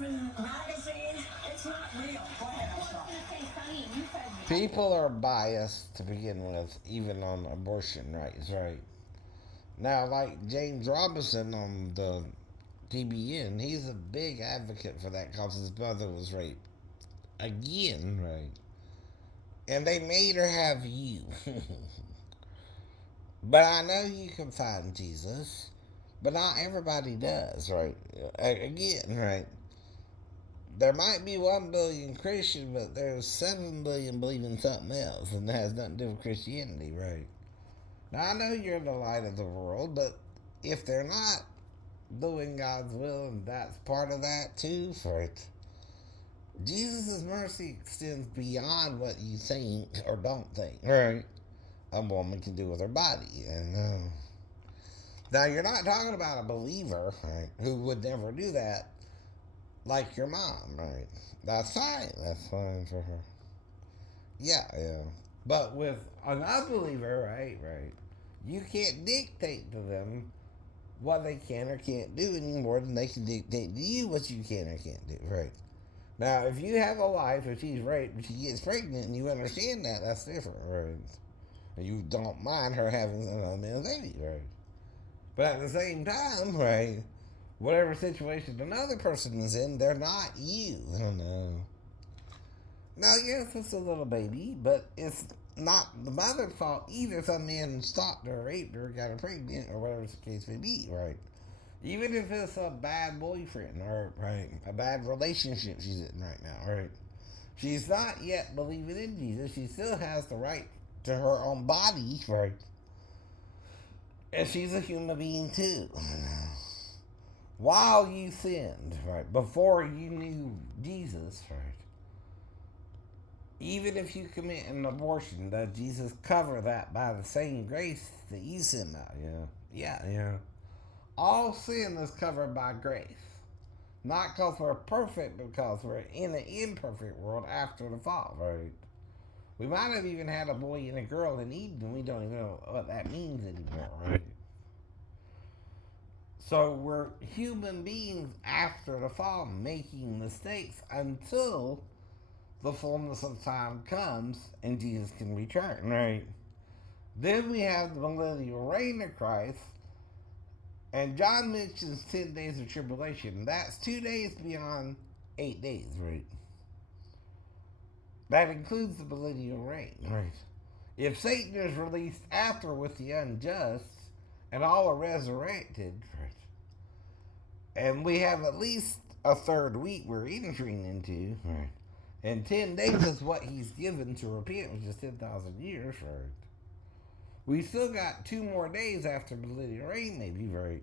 Magazine, it's not real. Go ahead, I'm sorry. People are biased to begin with, even on abortion rights, right? Now, like James Robinson on the TBN, he's a big advocate for that because his mother was raped again, right? And they made her have you. But I know you can find Jesus, but not everybody does, right? Again, right? There might be 1 billion Christians, but there's 7 billion believing something else, and that has nothing to do with Christianity, right? Now, I know you're the light of the world, but if they're not doing God's will, and that's part of that too, right? Jesus' mercy extends beyond what you think or don't think, right? A woman can do with her body. And now, you're not talking about a believer, right, who would never do that, like your mom, right? That's fine. That's fine for her. Yeah, yeah. But with an unbeliever, right, you can't dictate to them what they can or can't do any more than they can dictate to you what you can or can't do, right? Now, if you have a wife and she's raped and she gets pregnant and you understand that, that's different, right? And you don't mind her having another man's baby, right? But at the same time, right, whatever situation another person is in, they're not you. I don't know. Now, yes, it's a little baby, but it's not the mother's fault either. Some man stopped her, raped her, got her pregnant, or whatever the case may be, right? Even if it's a bad boyfriend or right, a bad relationship she's in right now, right? She's not yet believing in Jesus. She still has the right to her own body, right? And she's a human being too. While you sinned, right, before you knew Jesus, right, even if you commit an abortion, does Jesus cover that by the same grace that you sin out? Yeah. All sin is covered by grace. Not because we're perfect, but because we're in an imperfect world after the fall, right? We might have even had a boy and a girl in Eden, and we don't even know what that means anymore, right? So we're human beings after the fall, making mistakes until the fullness of time comes and Jesus can return, right? Then we have the millennial reign of Christ, and John mentions 10 days of tribulation. That's 2 days beyond 8 days, right? That includes the millennial reign, right? If Satan is released after with the unjust and all are resurrected, right, and we have at least a third week we're entering into, right, and 10 days is what he's given to repent, which is 10,000 years, right? We still got 2 more days after millennial reign, maybe, right?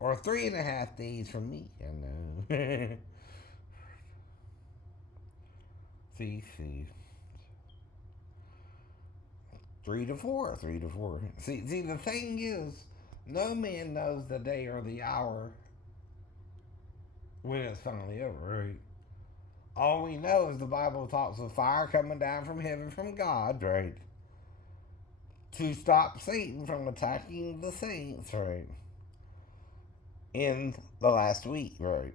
Or 3.5 days from me, I know. see. 3 to 4, 3 to 4. See, the thing is, no man knows the day or the hour when it's finally over, right? All we know is the Bible talks of fire coming down from heaven from God, right? To stop Satan from attacking the saints, right? In the last week, right?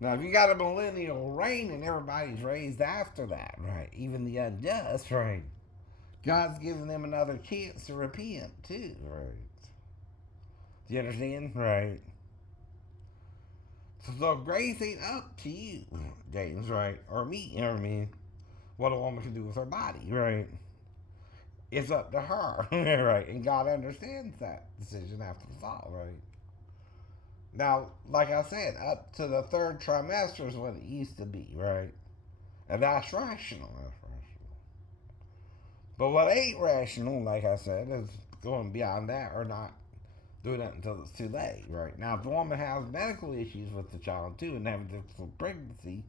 Now, if you got a millennial reign and everybody's raised after that, right? Even the unjust, right? God's giving them another chance to repent, too, right? Do you understand? Right. So grace ain't up to you, James, right? Or me, you know what I mean? What a woman can do with her body, right? It's up to her, right? And God understands that decision after the fall, right? Now, like I said, up to the third trimester is what it used to be, right? And that's rational. That's rational. But what ain't rational, like I said, is going beyond that or not doing it until it's too late, right? Now, if the woman has medical issues with the child too and having difficult pregnancy,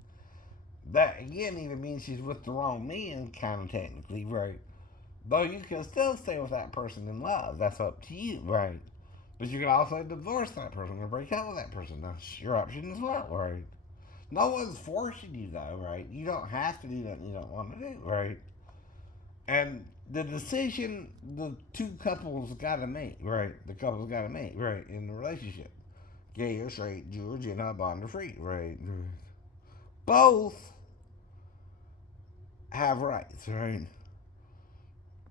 that again even means she's with the wrong man, kind of technically, right? Though you can still stay with that person in love. That's up to you, right? But you can also divorce that person or break up with that person. That's your option as well, right? No one's forcing you though, right? You don't have to do that you don't want to do, right? And the decision the two couples gotta make, right? The couples gotta make, right, in the relationship. gay or straight, Jew or Gentile, bond or free, right? Both have rights, right?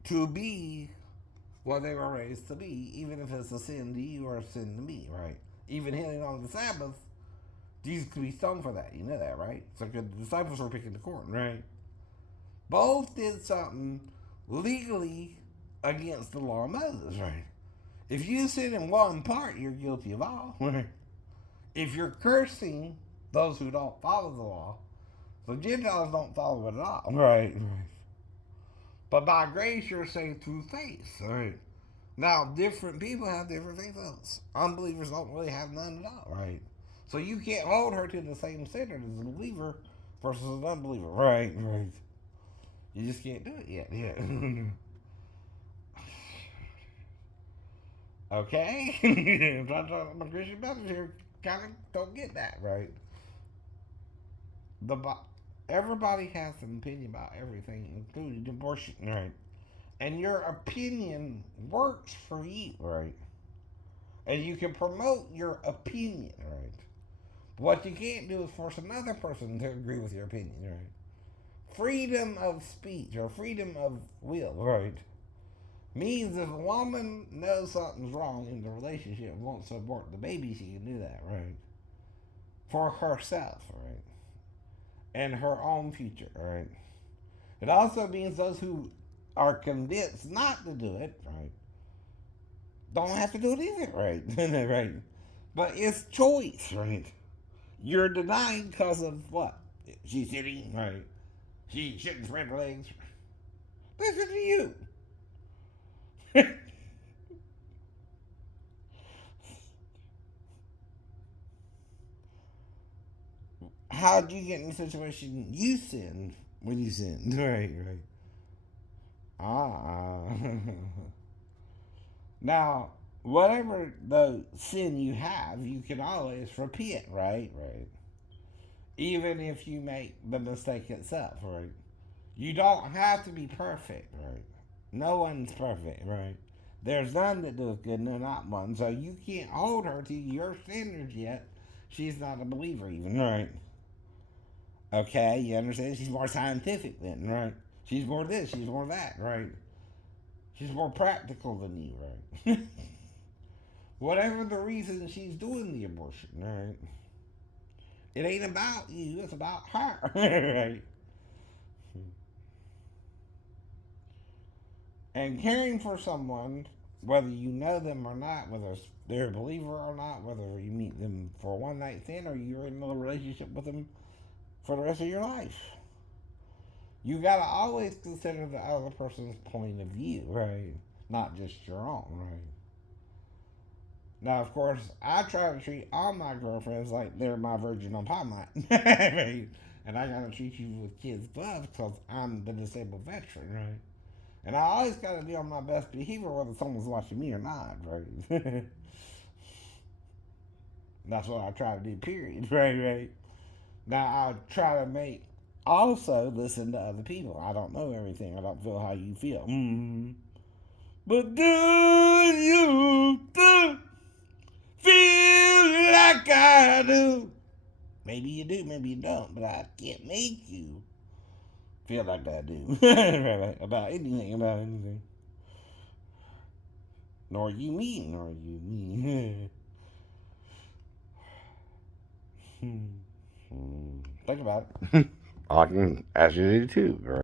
To be what they were raised to be, even if it's a sin to you or a sin to me, right? Even healing on the Sabbath, Jesus could be stoned for that. You know that, right? So the disciples were picking the court, right? Both did something legally against the law of Moses, right? If you sin in one part, you're guilty of all, right? If you're cursing those who don't follow the law, so Gentiles don't follow it at all, right? But by grace, you're saved through faith, right? Now, different people have different faith levels. Unbelievers don't really have none at all, right? So you can't hold her to the same standard as a believer versus an unbeliever, right? Right. You just can't do it yet. Yeah. Okay. I'm trying to talk about my Christian brothers here. Kind of don't get that, right? The everybody has an opinion about everything, including abortion, right? And your opinion works for you, right? And you can promote your opinion, right? What you can't do is force another person to agree with your opinion, right? Freedom of speech or freedom of will, right? Means if a woman knows something's wrong in the relationship and wants to abort the baby, she can do that, right? For herself, right? And her own future, right? It also means those who are convinced not to do it, right, don't have to do it either, right? Right. But it's choice, right? You're denying because of what? She's sitting, right? She shouldn't spread her legs. Listen to you. How'd you get in the situation you sinned when you sinned? Right, right. Ah. Now, whatever the sin you have, you can always repent, right? Right. Even if you make the mistake itself, right? You don't have to be perfect, right? No one's perfect, right? There's none that doeth good, no, not one. So you can't hold her to your standards yet. She's not a believer, even, right? Okay, you understand? She's more scientific then, right? She's more this, she's more that, right? She's more practical than you, right? Whatever the reason she's doing the abortion, right? It ain't about you, it's about her, right? And caring for someone, whether you know them or not, whether they're a believer or not, whether you meet them for a one night stand or you're in a relationship with them for the rest of your life, you gotta always consider the other person's point of view, right? Not just your own, right? Now, of course, I try to treat all my girlfriends like they're my virgin on Palmont, right? And I gotta treat you with kids' gloves because I'm the disabled veteran, right? And I always got to be on my best behavior whether someone's watching me or not, right? That's what I try to do, period, right, right? Now, I try to make, also listen to other people. I don't know everything. I don't feel how you feel. But do you feel like I do? Maybe you do, maybe you don't, but I can't make you feel like I do. Right, about anything. Nor you me, nor you me. Think about it. I can ask you to do too, right?